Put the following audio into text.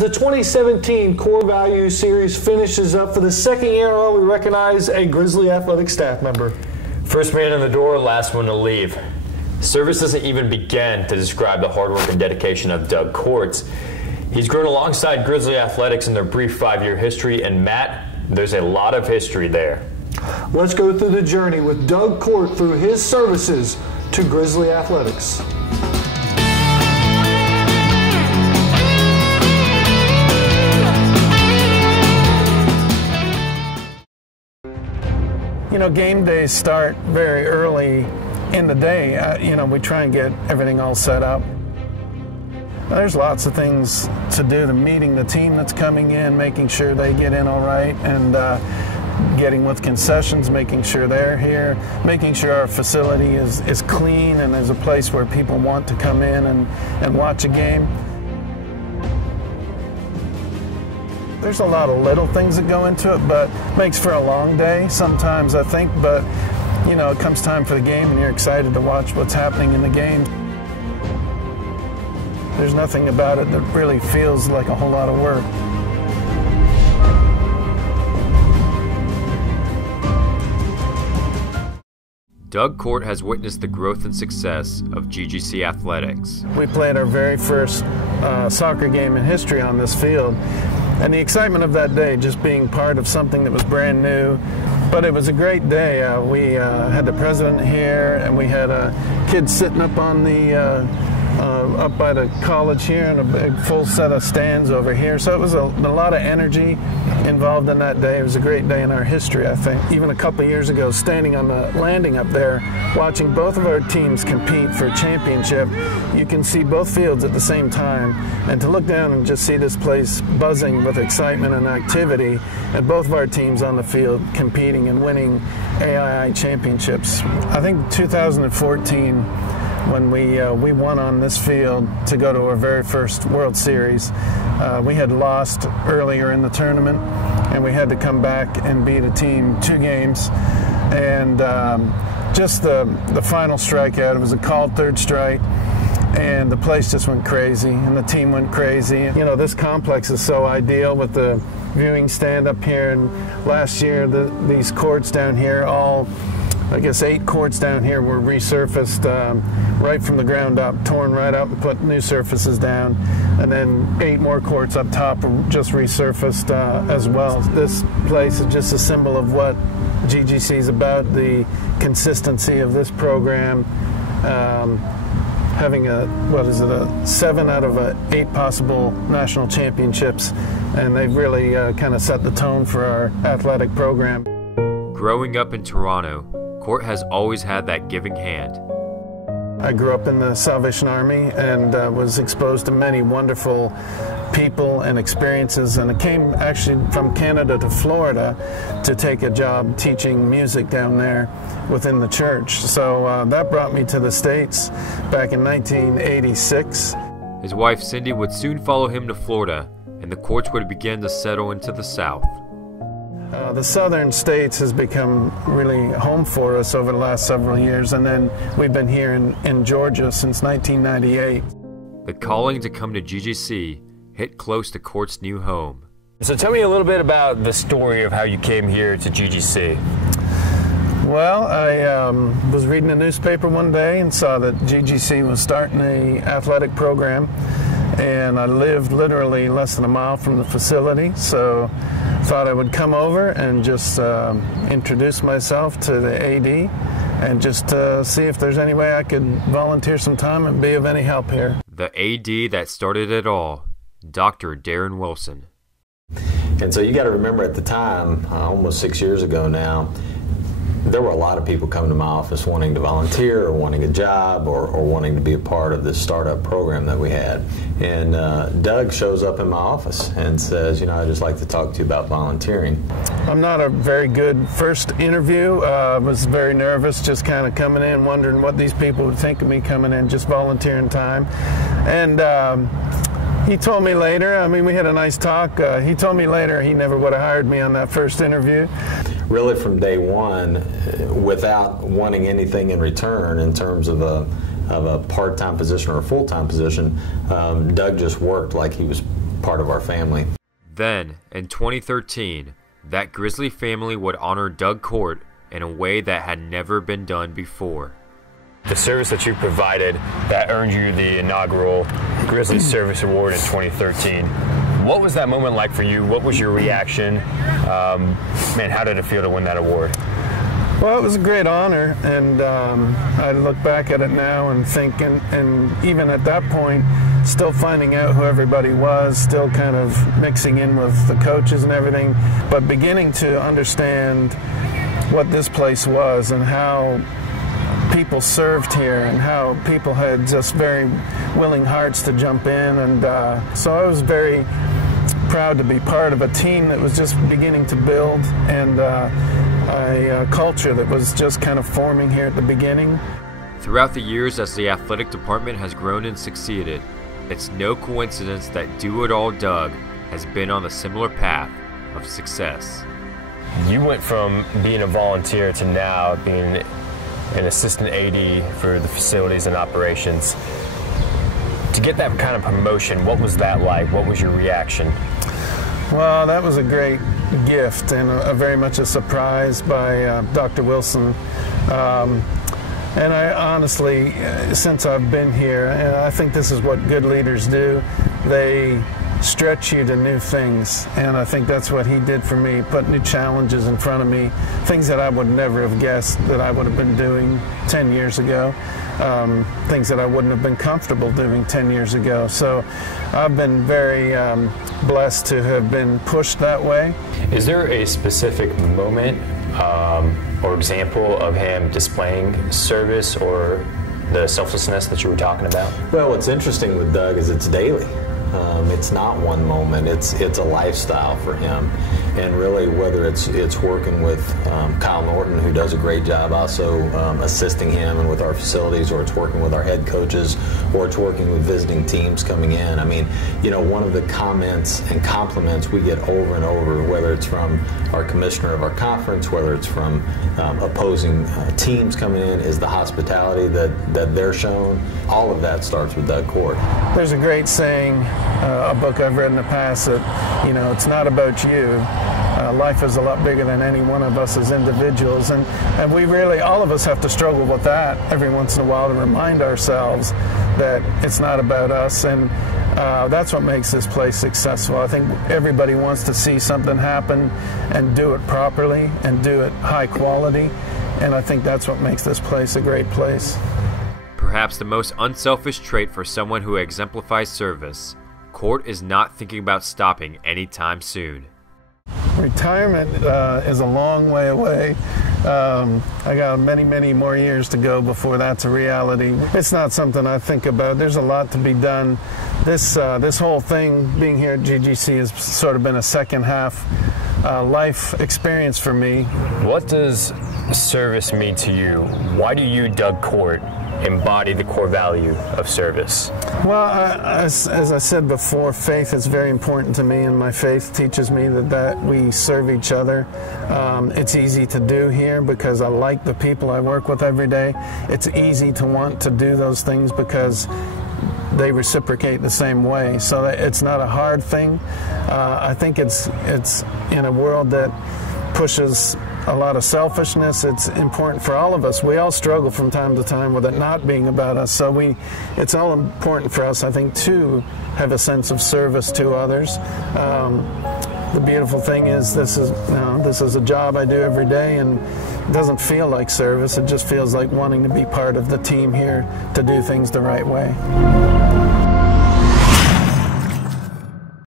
As the 2017 Core Values Series finishes up, for the second year in a row, we recognize a Grizzly Athletic staff member. First man in the door, last one to leave. Service doesn't even begin to describe the hard work and dedication of Doug Courts. He's grown alongside Grizzly Athletics in their brief 5-year history, and Matt, there's a lot of history there. Let's go through the journey with Doug Court through his services to Grizzly Athletics. You know, game days start very early in the day. You know, we try and get everything all set up. There's lots of things to do, the meeting the team that's coming in, making sure they get in all right, and getting with concessions, making sure they're here, making sure our facility is clean and is a place where people want to come in and watch a game. There's a lot of little things that go into it, but makes for a long day sometimes, I think. But, you know, it comes time for the game and you're excited to watch what's happening in the game. There's nothing about it that really feels like a whole lot of work. Doug Court has witnessed the growth and success of GGC Athletics. We played our very first soccer game in history on this field. And the excitement of that day, just being part of something that was brand new. But it was a great day. We had the president here, and we had kids sitting up on the up by the college here, and a big full set of stands over here. So it was a lot of energy involved in that day. It was a great day in our history, I think. Even a couple of years ago, standing on the landing up there, watching both of our teams compete for a championship, you can see both fields at the same time. And to look down and just see this place buzzing with excitement and activity, and both of our teams on the field competing and winning AII championships. I think 2014, when we won on this field to go to our very first World Series. We had lost earlier in the tournament, and we had to come back and beat a team 2 games. And just the final strikeout, it was a called third strike, and the place just went crazy, and the team went crazy. You know, this complex is so ideal with the viewing stand up here, and last year these courts down here, I guess 8 courts down here were resurfaced right from the ground up, torn right up and put new surfaces down. And then 8 more courts up top were just resurfaced as well. This place is just a symbol of what GGC is about, the consistency of this program, having a 7 out of 8 possible national championships, and they've really kind of set the tone for our athletic program. Growing up in Toronto, Court has always had that giving hand. I grew up in the Salvation Army and was exposed to many wonderful people and experiences, and I came actually from Canada to Florida to take a job teaching music down there within the church. So that brought me to the States back in 1986. His wife Cindy would soon follow him to Florida, and the Courts would begin to settle into the South. The southern states has become really home for us over the last several years, and then we've been here in Georgia since 1998. The calling to come to GGC hit close to Court's new home. So tell me a little bit about the story of how you came here to GGC. Well, I was reading a newspaper one day and saw that GGC was starting an athletic program, and I lived literally less than a mile from the facility, so thought I would come over and just introduce myself to the AD and just see if there's any way I could volunteer some time and be of any help here. The AD that started it all, Dr. Darren Wilson. And so you got to remember, at the time, almost 6 years ago now, there were a lot of people coming to my office wanting to volunteer or wanting a job or wanting to be a part of this startup program that we had. And Doug shows up in my office and says, you know, I'd just like to talk to you about volunteering. I'm not a very good first interview. I was very nervous, just kind of coming in, wondering what these people would think of me coming in, just volunteering time. And he told me later, I mean, we had a nice talk. He told me later he never would have hired me on that first interview. Really from day one, without wanting anything in return in terms of a part-time position or a full-time position, Doug just worked like he was part of our family. Then, in 2013, that Grizzly family would honor Doug Court in a way that had never been done before. The service that you provided that earned you the inaugural Grizzly Service Award in 2013. What was that moment like for you? What was your reaction? Man, how did it feel to win that award? Well, it was a great honor, and I look back at it now and think, and even at that point, still finding out who everybody was, still kind of mixing in with the coaches and everything, but beginning to understand what this place was and how people served here and how people had just very willing hearts to jump in, and so I was very proud to be part of a team that was just beginning to build, and a culture that was just kind of forming here at the beginning. Throughout the years as the athletic department has grown and succeeded, it's no coincidence that Do-It-All Doug has been on a similar path of success. You went from being a volunteer to now being an assistant AD for the facilities and operations. To get that kind of promotion, what was that like? What was your reaction? Well, that was a great gift and a very much a surprise by Dr. Wilson. And I honestly, since I've been here, and I think this is what good leaders do, they stretch you to new things, and I think that's what he did for me, put new challenges in front of me, things that I would never have guessed that I would have been doing 10 years ago, things that I wouldn't have been comfortable doing 10 years ago. So I've been very blessed to have been pushed that way. Is there a specific moment or example of him displaying service or the selflessness that you were talking about? Well, what's interesting with Doug is it's daily. It's not one moment. It's a lifestyle for him, and really whether it's working with Kyle Norton, who does a great job also assisting him and with our facilities, or it's working with our head coaches, or it's working with visiting teams coming in. I mean, you know, one of the comments and compliments we get over and over, whether it's from our commissioner of our conference, whether it's from opposing teams coming in, is the hospitality that they're shown. All of that starts with Doug Court. There's a great saying, a book I've read in the past, that, you know, it's not about you. Life is a lot bigger than any one of us as individuals, and we really, all of us have to struggle with that every once in a while to remind ourselves that it's not about us, and that's what makes this place successful. I think everybody wants to see something happen and do it properly and do it high quality, and I think that's what makes this place a great place. Perhaps the most unselfish trait for someone who exemplifies service, Court is not thinking about stopping anytime soon. Retirement is a long way away. I got many, many more years to go before that's a reality. It's not something I think about. There's a lot to be done. This whole thing, being here at GGC, has sort of been a second half life experience for me. What does service mean to you? Why do you, Doug Court, embody the core value of service? Well, as I said before, faith is very important to me, and my faith teaches me that we serve each other. It's easy to do here because I like the people I work with every day. It's easy to want to do those things because they reciprocate the same way. So it's not a hard thing. I think it's in a world that pushes a lot of selfishness. It's important for all of us. We all struggle from time to time with it not being about us. So it's all important for us, I think, to have a sense of service to others. The beautiful thing is this is a job I do every day, and it doesn't feel like service. It just feels like wanting to be part of the team here to do things the right way.